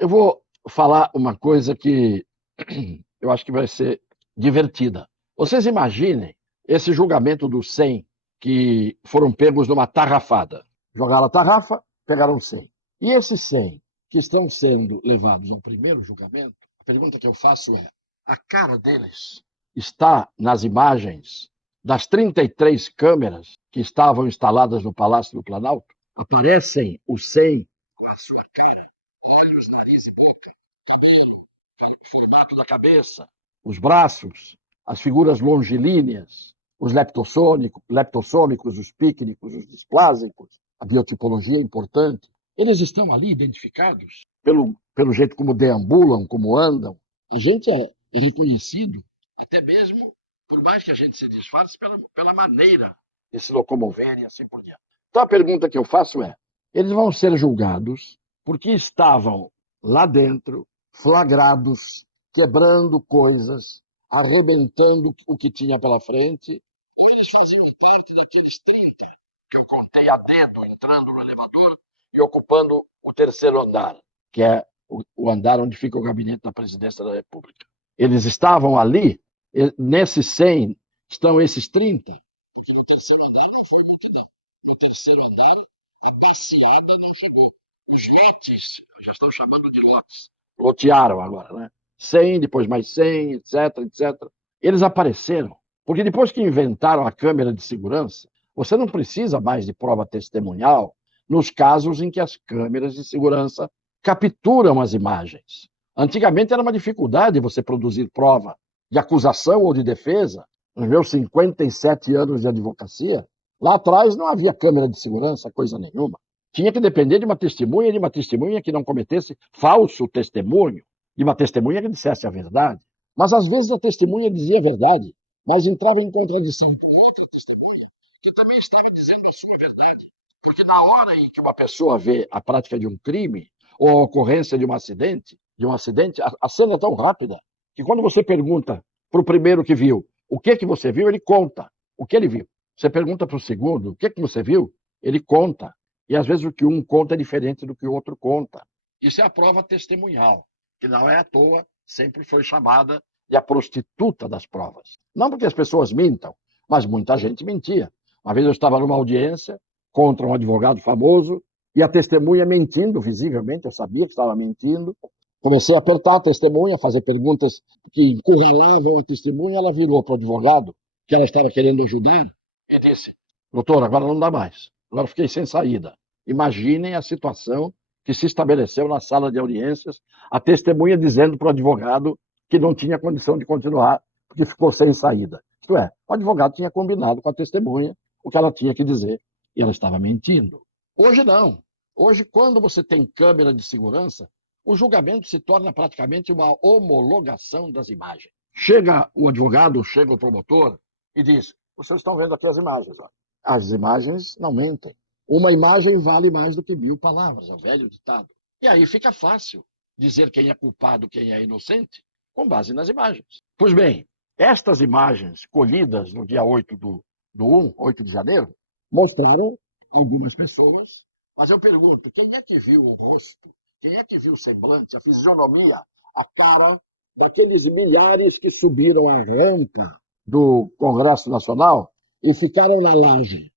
Eu vou falar uma coisa que eu acho que vai ser divertida. Vocês imaginem esse julgamento dos 100 que foram pegos numa tarrafada. Jogaram a tarrafa, pegaram 100. E esses 100 que estão sendo levados ao primeiro julgamento, a pergunta que eu faço é: a cara deles está nas imagens das 33 câmeras que estavam instaladas no Palácio do Planalto? Aparecem os 100 com a sua cara, olhos, nariz e boca, cabelo, formato da cabeça, os braços, as figuras longilíneas, os leptossômicos, os pícnicos, os displásicos, a biotipologia é importante. Eles estão ali identificados pelo jeito como deambulam, como andam. A gente é reconhecido, até mesmo, por mais que a gente se disfarce, pela maneira de se locomover e assim por diante. Então a pergunta que eu faço é: eles vão ser julgados porque estavam lá dentro, flagrados, quebrando coisas, arrebentando o que tinha pela frente, ou eles faziam parte daqueles 30 que eu contei a dedo entrando no elevador e ocupando o terceiro andar, que é o andar onde fica o gabinete da presidência da República. Eles estavam ali, nesses 100 estão esses 30, porque no terceiro andar não foi multidão. No terceiro andar, a passeada não chegou. Os lotes, já estão chamando de lotes, lotearam agora, né? 100, depois mais 100, etc, etc. Eles apareceram, porque depois que inventaram a câmera de segurança, você não precisa mais de prova testemunhal nos casos em que as câmeras de segurança capturam as imagens. Antigamente era uma dificuldade você produzir prova de acusação ou de defesa. Nos meus 57 anos de advocacia, lá atrás não havia câmera de segurança, coisa nenhuma. Tinha que depender de uma testemunha que não cometesse falso testemunho, de uma testemunha que dissesse a verdade. Mas às vezes a testemunha dizia a verdade, mas entrava em contradição com outra testemunha que também estava dizendo a sua verdade. Porque na hora em que uma pessoa vê a prática de um crime ou a ocorrência de um acidente, a cena é tão rápida que quando você pergunta para o primeiro que viu o que você viu, ele conta o que ele viu. Você pergunta para o segundo o que você viu, ele conta. E às vezes o que um conta é diferente do que o outro conta. Isso é a prova testemunhal, que não é à toa, sempre foi chamada de a prostituta das provas. Não porque as pessoas mintam, mas muita gente mentia. Uma vez eu estava numa audiência contra um advogado famoso e a testemunha mentindo, visivelmente, eu sabia que estava mentindo. Comecei a apertar a testemunha, fazer perguntas que encurralavam a testemunha. Ela virou para o advogado, que ela estava querendo ajudar, e disse: doutor, agora não dá mais. Agora fiquei sem saída. Imaginem a situação que se estabeleceu na sala de audiências, a testemunha dizendo para o advogado que não tinha condição de continuar, porque ficou sem saída. Isto é, o advogado tinha combinado com a testemunha o que ela tinha que dizer, e ela estava mentindo. Hoje não. Hoje, quando você tem câmera de segurança, o julgamento se torna praticamente uma homologação das imagens. Chega o advogado, chega o promotor e diz: vocês estão vendo aqui as imagens. Ó. As imagens não mentem. Uma imagem vale mais do que 1000 palavras, é o velho ditado. E aí fica fácil dizer quem é culpado, quem é inocente, com base nas imagens. Pois bem, estas imagens colhidas no dia 8 de janeiro, mostraram algumas pessoas, mas eu pergunto, quem é que viu o rosto? Quem é que viu o semblante, a fisionomia, a cara daqueles milhares que subiram a rampa do Congresso Nacional e ficaram na laje?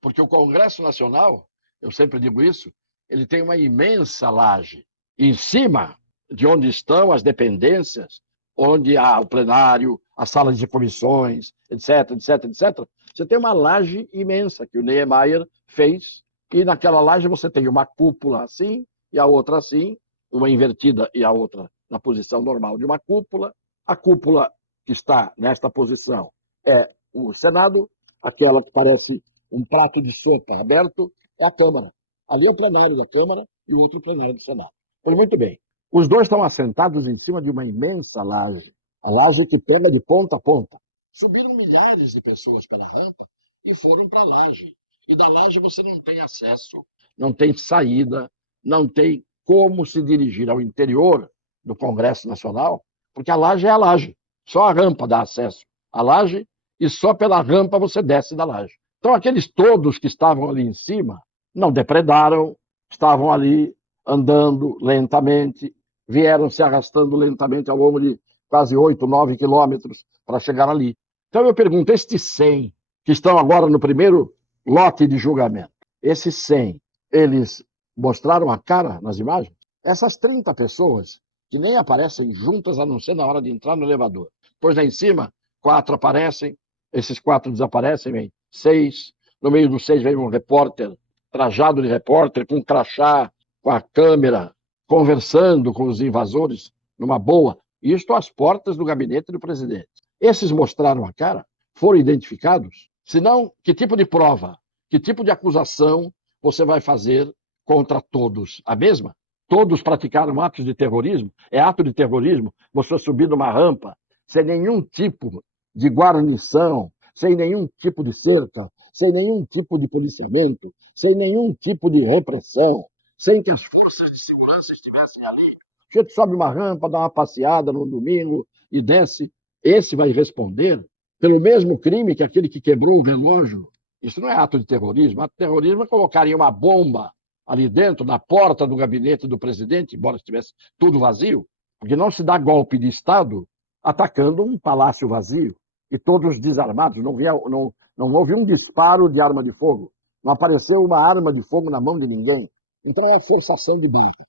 Porque o Congresso Nacional, eu sempre digo isso, ele tem uma imensa laje. Em cima de onde estão as dependências, onde há o plenário, a sala de comissões, etc, etc, etc, você tem uma laje imensa que o Niemeyer fez, e naquela laje você tem uma cúpula assim, e a outra assim, uma invertida e a outra na posição normal de uma cúpula. A cúpula que está nesta posição é o Senado, aquela que parece um prato de sopa aberto é a Câmara. Ali é o plenário da Câmara e o outro plenário do Senado. Pois muito bem, os dois estão assentados em cima de uma imensa laje, a laje que pega de ponta a ponta. Subiram milhares de pessoas pela rampa e foram para a laje. E da laje você não tem acesso, não tem saída, não tem como se dirigir ao interior do Congresso Nacional, porque a laje é a laje. Só a rampa dá acesso à laje e só pela rampa você desce da laje. Então aqueles todos que estavam ali em cima não depredaram, estavam ali andando lentamente, vieram se arrastando lentamente ao longo de quase 8, 9 quilômetros para chegar ali. Então eu pergunto, estes 100 que estão agora no primeiro lote de julgamento, esses 100, eles mostraram a cara nas imagens? Essas 30 pessoas que nem aparecem juntas a não ser na hora de entrar no elevador. Depois lá em cima, 4 aparecem, esses 4 desaparecem, vem 6, no meio dos 6 vem um repórter, trajado de repórter, com um crachá, com a câmera, conversando com os invasores, numa boa. Isto às portas do gabinete do presidente. Esses mostraram a cara? Foram identificados? Se não, que tipo de prova, que tipo de acusação você vai fazer contra todos? A mesma? Todos praticaram atos de terrorismo? É ato de terrorismo você subir numa rampa sem nenhum tipo de guarnição, sem nenhum tipo de cerca, sem nenhum tipo de policiamento, sem nenhum tipo de repressão, sem que as forças de segurança estivessem ali. A gente sobe uma rampa, dá uma passeada no domingo e desce. Esse vai responder pelo mesmo crime que aquele que quebrou o relógio. Isso não é ato de terrorismo. Ato de terrorismo é colocarem uma bomba ali dentro, na porta do gabinete do presidente, embora estivesse tudo vazio, porque não se dá golpe de Estado atacando um palácio vazio e todos desarmados. Não houve um disparo de arma de fogo. Não apareceu uma arma de fogo na mão de ninguém. Então é forçação de barra.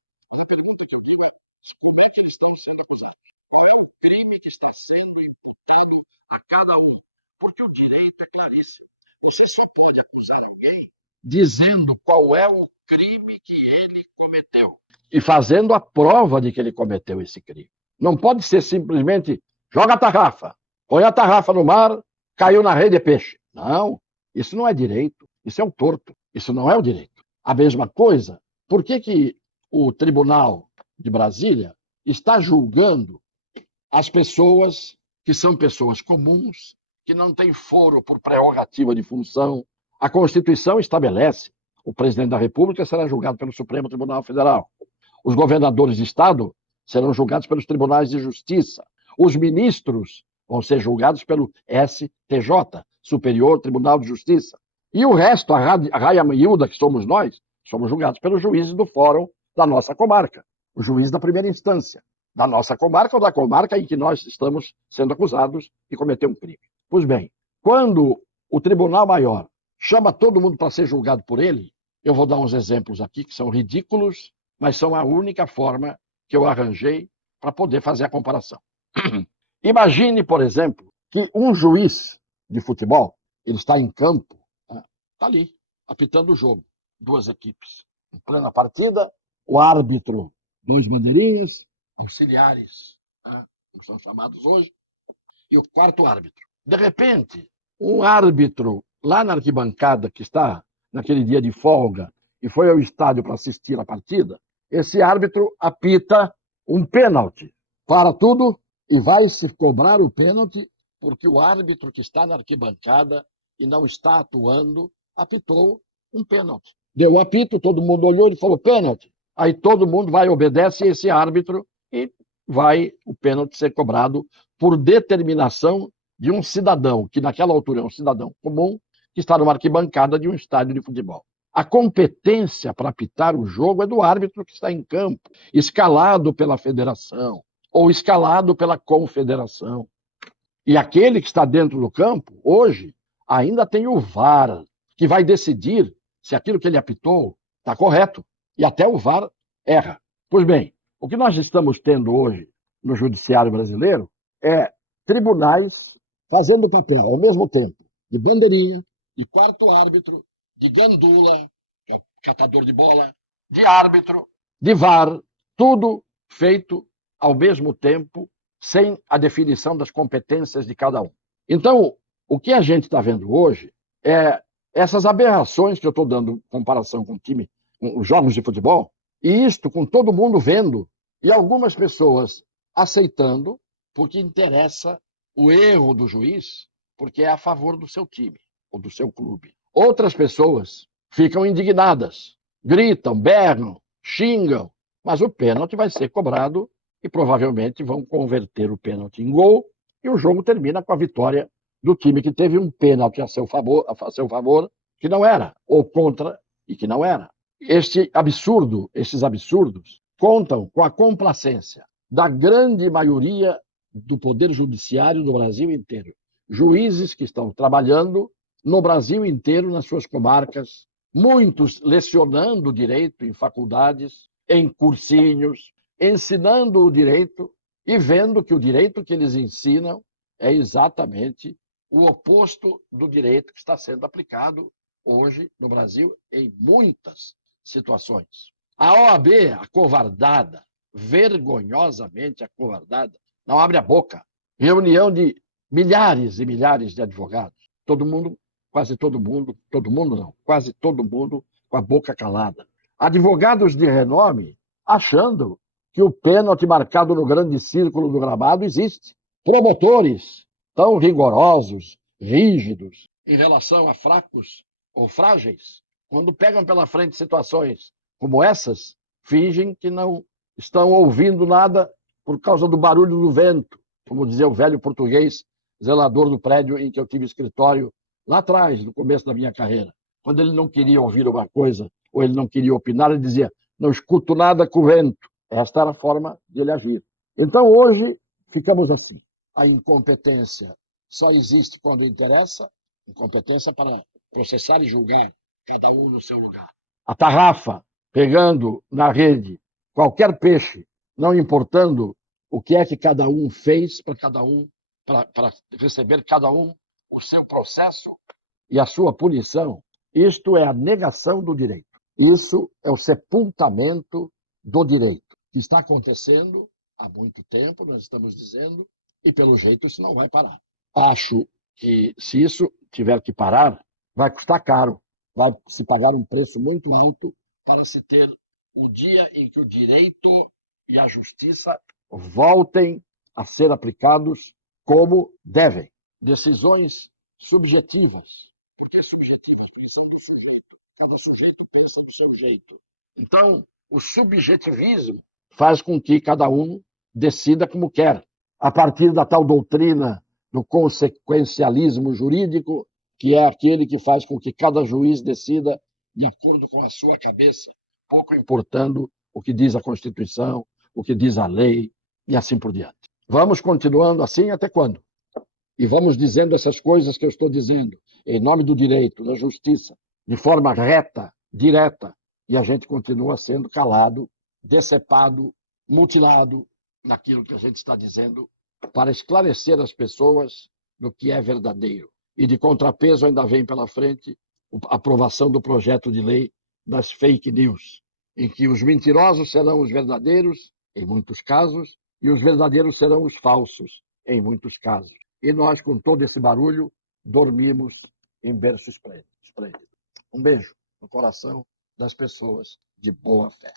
Como é que eles estão sendo acusados? Qual o crime que está sendo imputado a cada um? Porque o direito é claríssimo. Você só pode acusar alguém dizendo qual é o crime que ele cometeu e fazendo a prova de que ele cometeu esse crime. Não pode ser simplesmente joga a tarrafa, põe a tarrafa no mar, caiu na rede de peixe. Não, isso não é direito, isso é um torto, isso não é o direito. A mesma coisa, por que o Tribunal de Brasília está julgando as pessoas que são pessoas comuns, que não têm foro por prerrogativa de função? A Constituição estabelece: o presidente da República será julgado pelo Supremo Tribunal Federal. Os governadores de Estado serão julgados pelos tribunais de justiça. Os ministros vão ser julgados pelo STJ, Superior Tribunal de Justiça. E o resto, a raia miúda que somos nós, somos julgados pelos juízes do fórum da nossa comarca, o juiz da primeira instância, da nossa comarca ou da comarca em que nós estamos sendo acusados de cometer um crime. Pois bem, quando o Tribunal Maior chama todo mundo para ser julgado por ele, eu vou dar uns exemplos aqui que são ridículos, mas são a única forma que eu arranjei para poder fazer a comparação. Imagine, por exemplo, que um juiz de futebol, ele está em campo, está ali, apitando o jogo, 2 equipes. Em plena partida, o árbitro, 2 bandeirinhas, auxiliares, que são chamados hoje, e o 4º árbitro. De repente, um árbitro lá na arquibancada, que está naquele dia de folga, e foi ao estádio para assistir a partida, esse árbitro apita um pênalti. Para tudo e vai se cobrar o pênalti porque o árbitro que está na arquibancada e não está atuando apitou um pênalti. Deu o apito, todo mundo olhou e falou pênalti. Aí todo mundo vai, obedece esse árbitro e vai o pênalti ser cobrado por determinação de um cidadão, que naquela altura é um cidadão comum, que está numa arquibancada de um estádio de futebol. A competência para apitar o jogo é do árbitro que está em campo, escalado pela federação ou escalado pela confederação. E aquele que está dentro do campo, hoje, ainda tem o VAR, que vai decidir se aquilo que ele apitou está correto. E até o VAR erra. Pois bem, o que nós estamos tendo hoje no judiciário brasileiro é tribunais fazendo o papel, ao mesmo tempo, de bandeirinha, de 4º árbitro, de gandula, que é o catador de bola, de árbitro, de VAR, tudo feito ao mesmo tempo, sem a definição das competências de cada um. Então, o que a gente está vendo hoje é essas aberrações que eu estou dando comparação com com os jogos de futebol, e isto com todo mundo vendo, e algumas pessoas aceitando, porque interessa o erro do juiz, porque é a favor do seu time ou do seu clube. Outras pessoas ficam indignadas, gritam, berram, xingam, mas o pênalti vai ser cobrado e provavelmente vão converter o pênalti em gol e o jogo termina com a vitória do time que teve um pênalti a seu favor que não era, ou contra e que não era. Esses absurdos contam com a complacência da grande maioria do Poder Judiciário do Brasil inteiro. Juízes que estão trabalhando no Brasil inteiro, nas suas comarcas, muitos lecionando direito em faculdades, em cursinhos, ensinando o direito e vendo que o direito que eles ensinam é exatamente o oposto do direito que está sendo aplicado hoje no Brasil em muitas situações. A OAB, acovardada, vergonhosamente acovardada, não abre a boca. Reunião de milhares e milhares de advogados, todo mundo, quase todo mundo não, quase todo mundo com a boca calada. Advogados de renome achando que o pênalti marcado no grande círculo do gramado existe. Promotores tão rigorosos, rígidos, em relação a fracos ou frágeis, quando pegam pela frente situações como essas, fingem que não estão ouvindo nada por causa do barulho do vento, como dizia o velho português, zelador do prédio em que eu tive escritório lá atrás, no começo da minha carreira. Quando ele não queria ouvir uma coisa ou ele não queria opinar, ele dizia: não escuto nada com o vento. Esta era a forma de ele agir. Então hoje ficamos assim. A incompetência só existe quando interessa, incompetência para processar e julgar, cada um no seu lugar. A tarrafa pegando na rede qualquer peixe, não importando o que é que cada um fez para receber cada um o seu processo e a sua punição. Isto é a negação do direito. Isso é o sepultamento do direito, que está acontecendo há muito tempo, nós estamos dizendo, e pelo jeito isso não vai parar. Acho que se isso tiver que parar, vai custar caro, vai se pagar um preço muito alto para se ter o dia em que o direito e a justiça voltem a ser aplicados como devem. Decisões subjetivas. Por que subjetivas? Porque são do sujeito. Cada sujeito pensa do seu jeito. Então, o subjetivismo faz com que cada um decida como quer, a partir da tal doutrina do consequencialismo jurídico, que é aquele que faz com que cada juiz decida de acordo com a sua cabeça, pouco importando o que diz a Constituição, o que diz a lei e assim por diante. Vamos continuando assim até quando? E vamos dizendo essas coisas que eu estou dizendo, em nome do direito, da justiça, de forma reta, direta, e a gente continua sendo calado, decepado, mutilado naquilo que a gente está dizendo para esclarecer as pessoas do que é verdadeiro. E de contrapeso ainda vem pela frente a aprovação do projeto de lei das fake news, em que os mentirosos serão os verdadeiros, em muitos casos, e os verdadeiros serão os falsos, em muitos casos. E nós, com todo esse barulho, dormimos em berço esplêndido. Um beijo no coração das pessoas de boa fé.